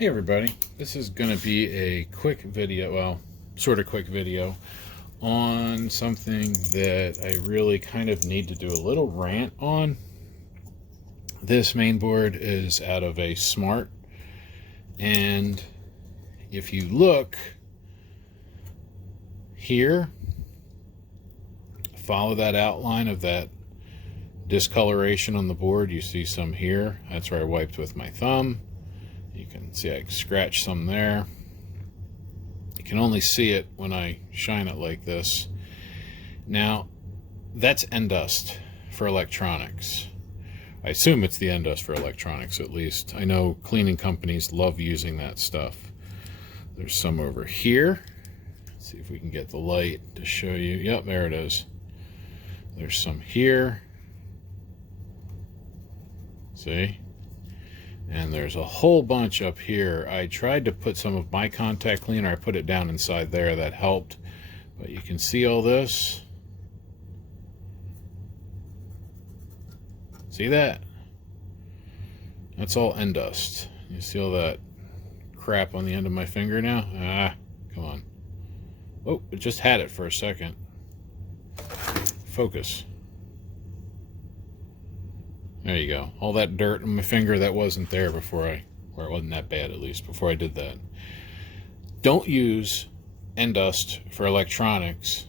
Hey everybody, this is going to be a quick video, well, sort of quick video on something that I really kind of need to do a little rant on. This mainboard is out of a Smart, and if you look here, follow that outline of that discoloration on the board. You see some here. That's where I wiped with my thumb. You can see I scratched some there. You can only see it when I shine it like this. Now, that's Endust for electronics. I assume it's the Endust for electronics, at least. I know cleaning companies love using that stuff. There's some over here. Let's see if we can get the light to show you. Yep, there it is. There's some here. See? And there's a whole bunch up here. I tried to put some of my contact cleaner. I put it down inside there. That helped. But you can see all this. See that? That's all Endust. You see all that crap on the end of my finger now? Ah, come on. Oh, it just had it for a second. Focus. There you go. All that dirt on my finger that wasn't there before or it wasn't that bad at least, before I did that. Don't use Endust for electronics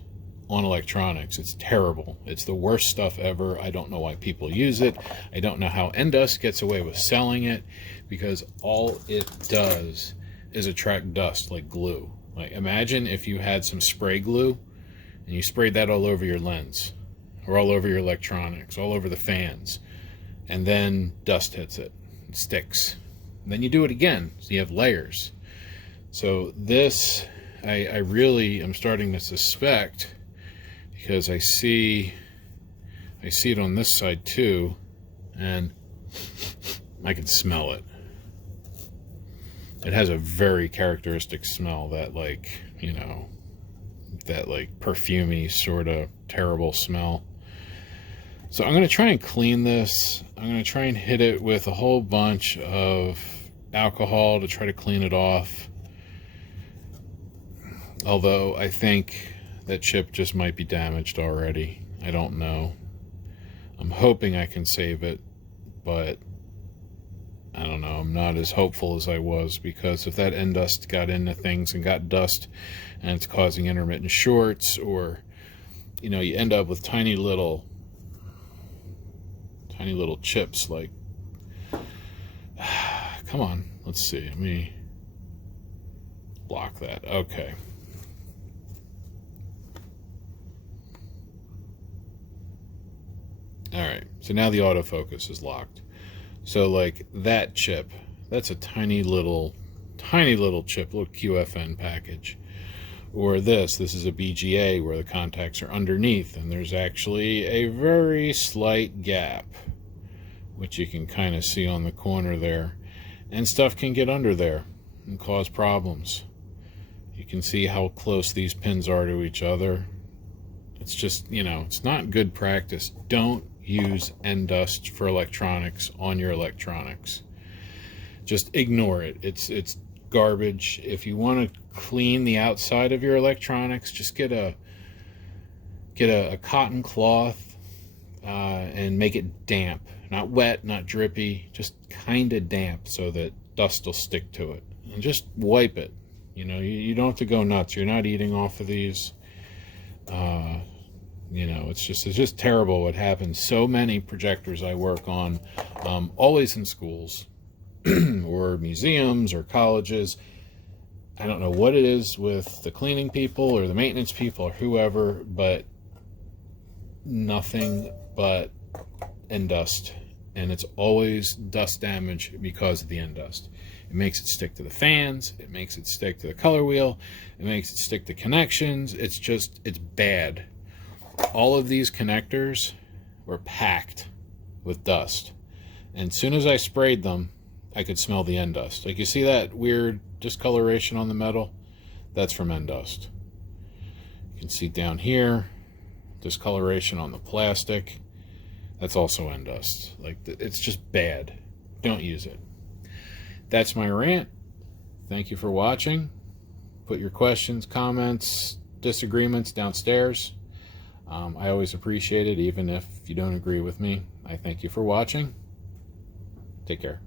on electronics. It's terrible. It's the worst stuff ever. I don't know why people use it. I don't know how Endust gets away with selling it, because all it does is attract dust like glue. Like, imagine if you had some spray glue and you sprayed that all over your lens or all over your electronics, all over the fans. And then dust hits it, it sticks. And then you do it again, so you have layers. So this, I really am starting to suspect, because I see it on this side too, and I can smell it. It has a very characteristic smell, that like, you know, that like perfumey sort of terrible smell. So I'm going to try and clean this. I'm going to try and hit it with a whole bunch of alcohol to try to clean it off. Although I think that chip just might be damaged already. I don't know. I'm hoping I can save it, but I don't know. I'm not as hopeful as I was, because if that Endust got into things and got dust and it's causing intermittent shorts, or, you know, you end up with tiny little chips, like, come on, let's see, let me block that. Okay, all right, so now the autofocus is locked. So like that chip, that's a tiny little chip, little QFN package. Or this is a BGA where the contacts are underneath, and there's actually a very slight gap, which you can kind of see on the corner there, and stuff can get under there and cause problems. You can see how close these pins are to each other. It's just, you know, it's not good practice. Don't use Endust for electronics on your electronics. Just ignore it. It's garbage. If you want to clean the outside of your electronics, just get a cotton cloth and make it damp. Not wet, not drippy, just kind of damp, so that dust will stick to it. And just wipe it. You know, you don't have to go nuts. You're not eating off of these. You know, it's just terrible what happens. So many projectors I work on, always in schools or museums or colleges. I don't know what it is with the cleaning people or the maintenance people or whoever, but nothing but Endust. And it's always dust damage because of the Endust. It makes it stick to the fans. It makes it stick to the color wheel. It makes it stick to connections. It's bad. All of these connectors were packed with dust. And as soon as I sprayed them, I could smell the Endust. Like, you see that weird discoloration on the metal? That's from Endust. You can see down here, discoloration on the plastic. That's also Endust. Like, it's just bad. Don't use it. That's my rant. thank you for watching. Put your questions, comments, disagreements downstairs. I always appreciate it, even if you don't agree with me. I thank you for watching. Take care.